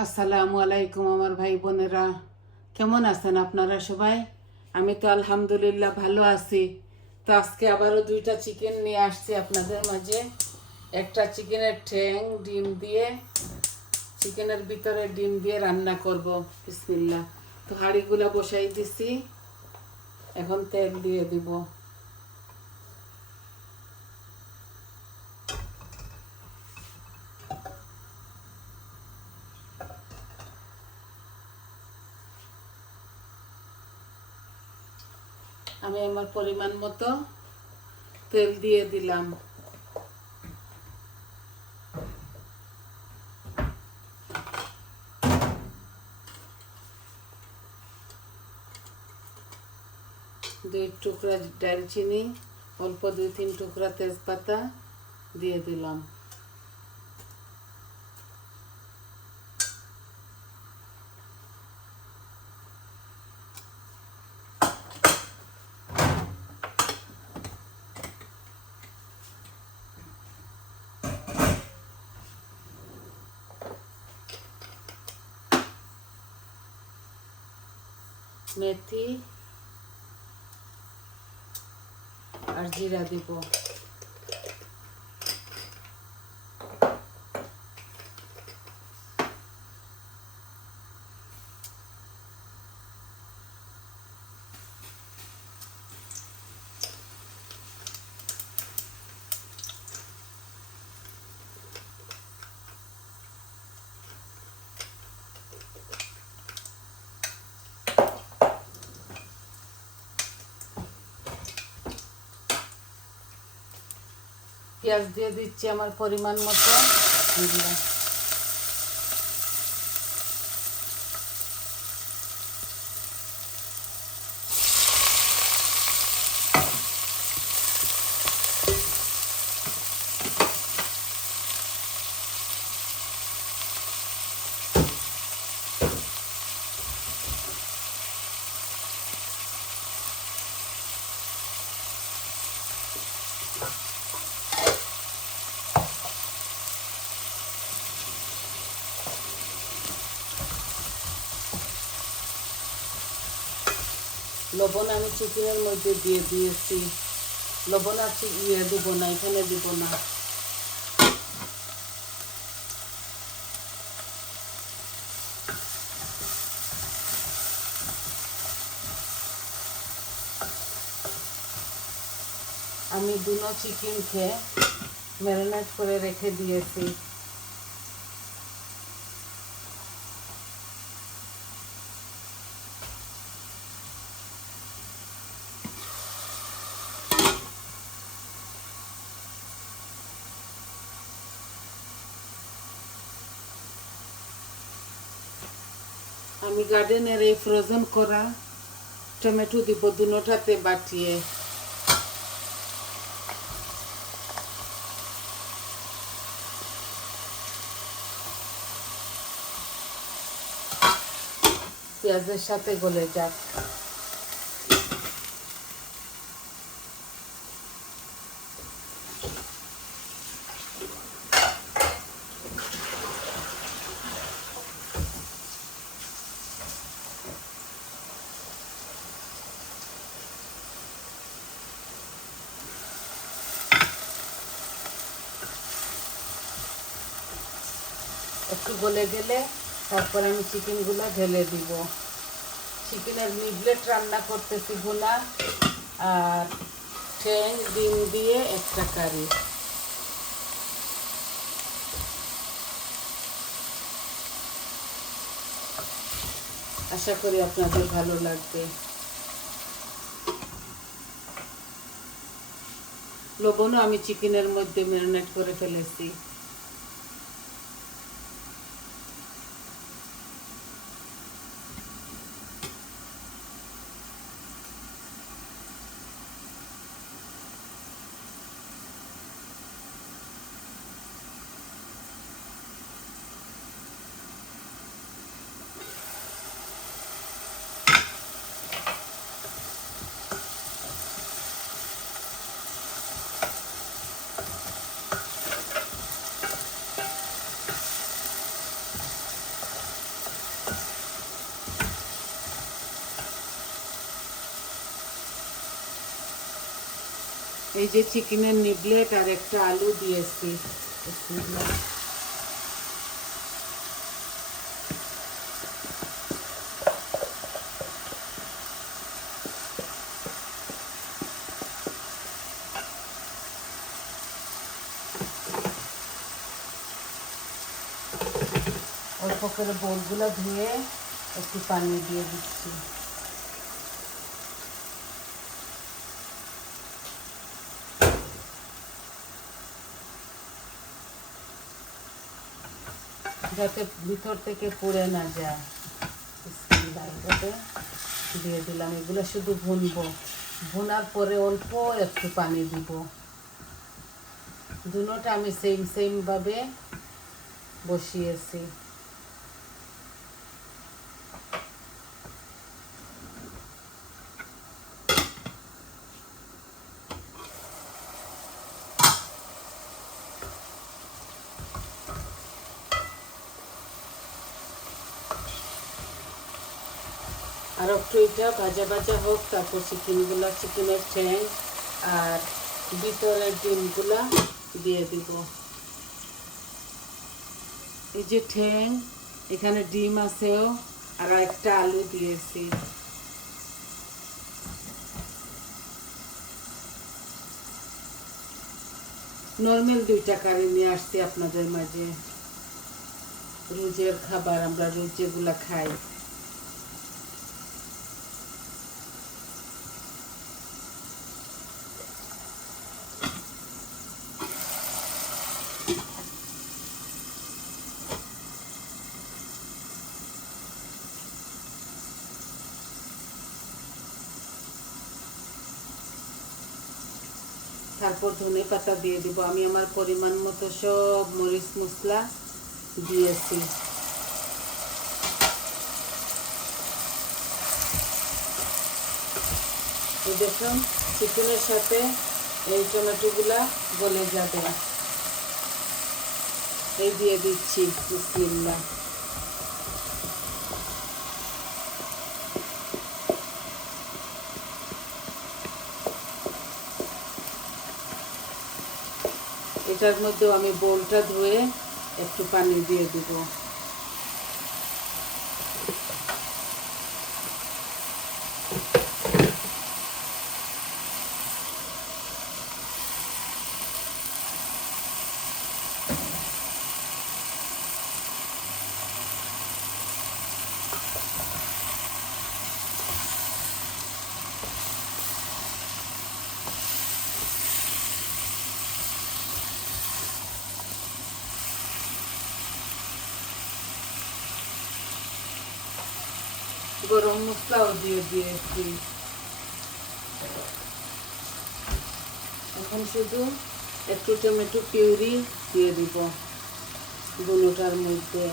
আসসালামু আলাইকুম আমার ভাই বোনেরা, কেমন আছেন আপনারা সবাই? আমি তো আলহামদুলিল্লাহ ভালো আছি। তো আজকে আবারও দুইটা চিকেন নিয়ে আসছি আপনাদের মাঝে। একটা চিকেনের ঠ্যাং ডিম দিয়ে, চিকেনের ভিতরে ডিম দিয়ে রান্না করব। বিসমিল্লাহ। তো হাঁড়িগুলো বসাই দিছি, এখন তেল দিয়ে দিব। আমি আমার পরিমাণ মতো তেল দিয়ে দিলাম। দুই টুকরা দারচিনি, অল্প 2-3 টুকরা তেজপাতা দিয়ে দিলাম। মেথি আর জিরা দিব। পেঁয়াজ দিয়ে দিচ্ছি আমার পরিমাণ মতো। লবণ আমি চিকেনের মধ্যে দিয়ে দিয়েছি। লবণ আর দেবো না, এখানে দেবো না। আমি দুটো চিকেনকে ম্যারিনেট করে রেখে দিয়েছি। আমি গার্ডেনের এই ফ্রোজেন করা টমেটো দিব দুটোটাতে বাটিয়ে। পেঁয়াজের সাথে গলে যাক। একটু গলে গেলে তারপর আমি চিকেনগুলো ঢেলে দিব। চিকেনের মিডলেট রান্না করতেছি ভুনা, আর ঠ্যাং ডিম দিয়ে একটা কারি। আশা করি আপনাদের ভালো লাগবে। লবণও আমি চিকেনের মধ্যে ম্যারিনেট করে ফেলেছি। এই যে চিকেনের নিবলেট আর একটা আলু দিয়েছি। অল্প করে বোলগুলো ধুয়ে একটু পানি দিয়ে দিচ্ছি। যাতে ভিতর থেকে পুড়ে না যায়। দিয়ে দিলাম। এগুলো শুধু ভুনবো, ভুনার পরে অল্প একটু পানি দিব। দুটোটা আমি সেম ভাবে বসিয়েছি। আর একটু এটা ভাজা ভাজা হোক, তারপর চিকেনের ঠ্যাং আর ভিতরের ডিমগুলা দিয়ে দিব। এই যে ঠ্যাং, এখানে ডিম আছেও, আর একটা আলু দিয়েছি। নর্মাল 2টা কারি নিয়ে আসছি আপনাদের মাঝে। রোজের খাবার, আমরা রোজ যেগুলা খাই। তারপর ধনে পাতা দিয়ে দিব। আমি আমার পরিমাণ মতো সব মরিচ মশলা দিয়েছি। এই দেখুন, চিকেনের সাথে এই টমেটোগুলা গলে যাবে। এই দিয়ে দিচ্ছি বিসমিল্লাহ। এটার মধ্যেও আমি বোলটা ধুয়ে একটু পানি দিয়ে দিব। গরম মশলাও দিয়ে দিয়েছি। এখন শুধু একটু টমেটো পিউরি দিয়ে দিব দুটোটার মধ্যে।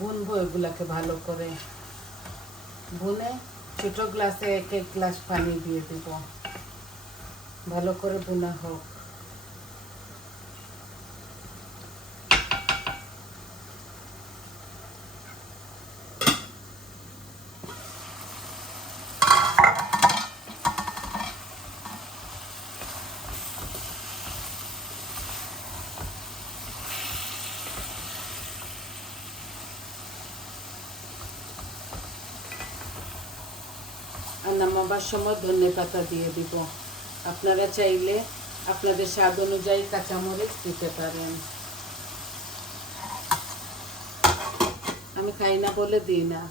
ভুনবো এগুলাকে ভালো করে। ভুনে ছোট গ্লাসে 1 গ্লাস পানি দিয়ে দিব। ভালো করে ভুনা হোক। আর নামাবার সময় ধনে পাতা দিয়ে দিব। আপনারা চাইলে আপনাদের স্বাদ অনুযায়ী কাঁচামরিচ দিতে পারেন। আমি খাই না বলে দিই না।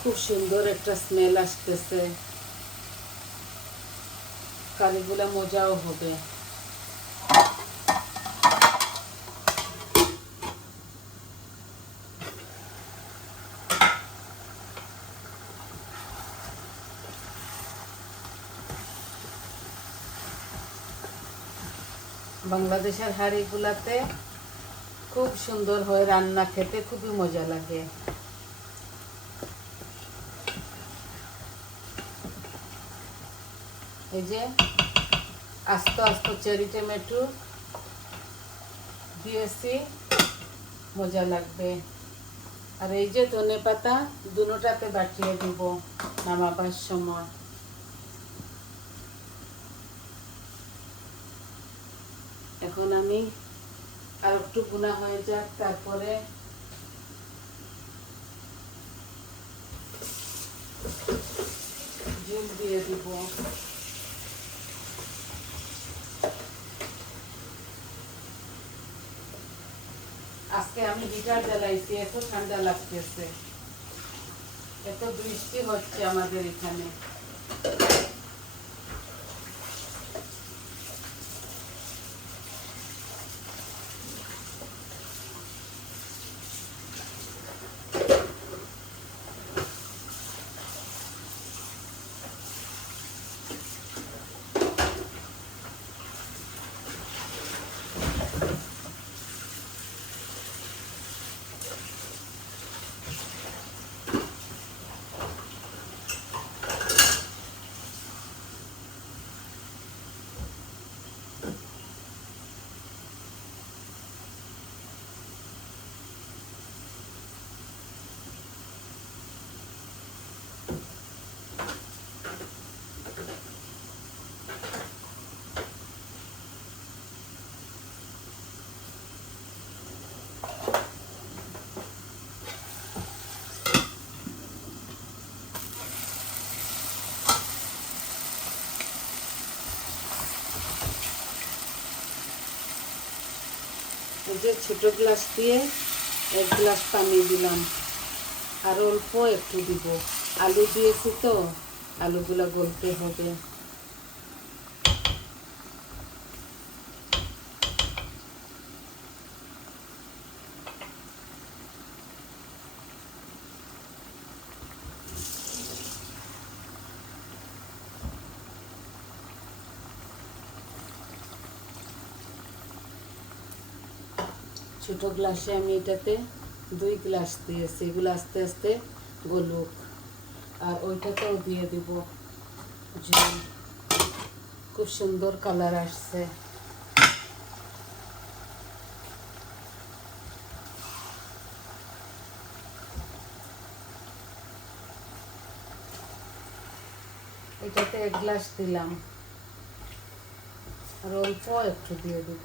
খুব সুন্দর একটা স্মেল আসতেছে, কারিগুলা মজাও হবে। বাংলাদেশের হাঁড়িগুলাতে খুব সুন্দর হয় রান্না, খেতে খুবই মজা লাগে। এই যে আস্ত আস্ত চেরি টমেটো দিয়েছি, মজা লাগবে। আর এই যে ধনে পাতা দুটোটাতে বাটিয়ে দিব নামাবার সময়। এখন আমি আর একটু ভুনা হয়ে যাক, তারপরে ঝোল দিয়ে দিব। আজকে আমি হিটার জ্বালাইছি, এত ঠান্ডা লাগতেছে, এত বৃষ্টি হচ্ছে আমাদের এখানে। এই যে ছোট গ্লাস দিয়ে 1 গ্লাস পানি দিলাম, আর অল্প একটু দিব, আলু দিয়েছি তো আলুগুলা গলতে হবে। ছোট গ্লাসে আমি এটাতে 2 গ্লাস দিয়েছি, এগুলো আস্তে আস্তে গলুক। আর ওইটাতেও দিয়ে দিব ঝোল, খুব সুন্দর কালার আসছে। এটাতে 1 গ্লাস দিলাম, আর অল্প একটু দিয়ে দিব,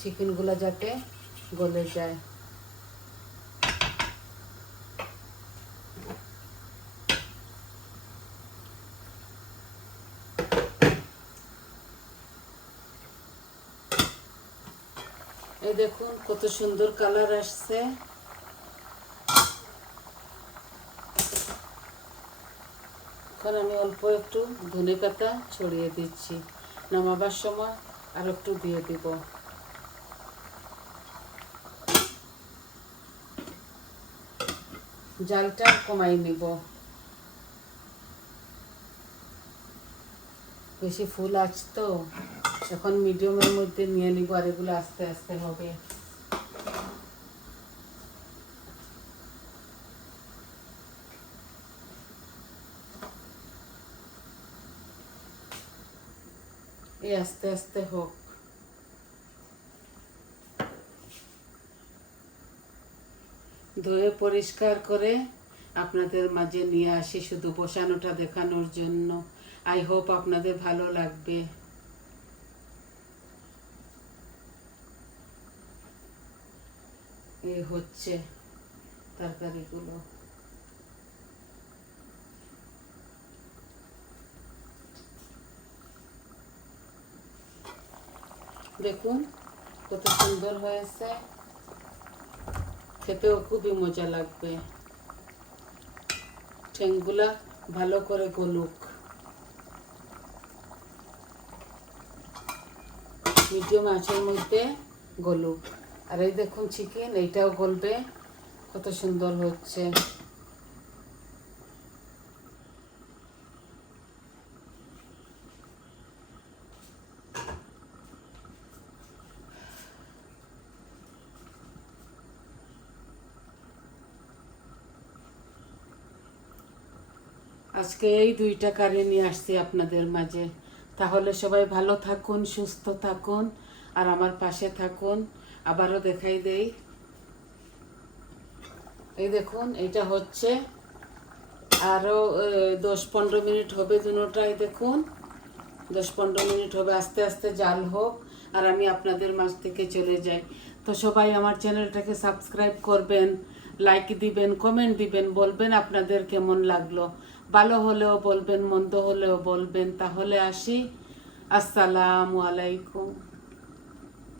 চিকেনগুলো যাতে গলে যায়। এই দেখুন কত সুন্দর কালার আসছে। এখন আমি অল্প একটু ধনে পাতা ছড়িয়ে দিচ্ছি, নামাবার সময় আর একটু দিয়ে দিব। জালটা কমাই নিব, বেশি ফুল আছে তো, এখন মিডিয়ামের মধ্যে নিয়ে নিব, আর এগুলো আস্তে আস্তে হবে। এই আস্তে আস্তে হোক। ধুয়ে পরিষ্কার করে আপনাদের মাঝে নিয়ে আসি শুধু বসানোটা দেখানোর জন্য। আই হোপ আপনাদের ভালো লাগবে। এই হচ্ছে তরকারিগুলো। দেখুন কত সুন্দর হয়েছে। খেতেও খুবই মজা লাগবে। ঠ্যাংগুলা ভালো করে গলুক, মিডিয়াম আঁচের মধ্যে গলুক। আর এই দেখুন চিকেন, এইটাও গলবে, কত সুন্দর হচ্ছে। আজকে এই দুইটা কারি নিয়ে আসছি আপনাদের মাঝে। তাহলে সবাই ভালো থাকুন, সুস্থ থাকুন, আর আমার পাশে থাকুন। আবারও দেখাই দেই, এই দেখুন এটা হচ্ছে। আরও 10-15 মিনিট হবে দুটোটাই। দেখুন 10-15 মিনিট হবে, আস্তে আস্তে জাল হোক আর আমি আপনাদের মাঝ থেকে চলে যাই। তো সবাই আমার চ্যানেলটাকে সাবস্ক্রাইব করবেন, লাইক দিবেন, কমেন্ট দিবেন, বলবেন আপনাদের কেমন লাগলো। ভালো হলেও বলবেন, মন্দ হলেও বলবেন। তাহলে আসি, আসসালামু আলাইকুম।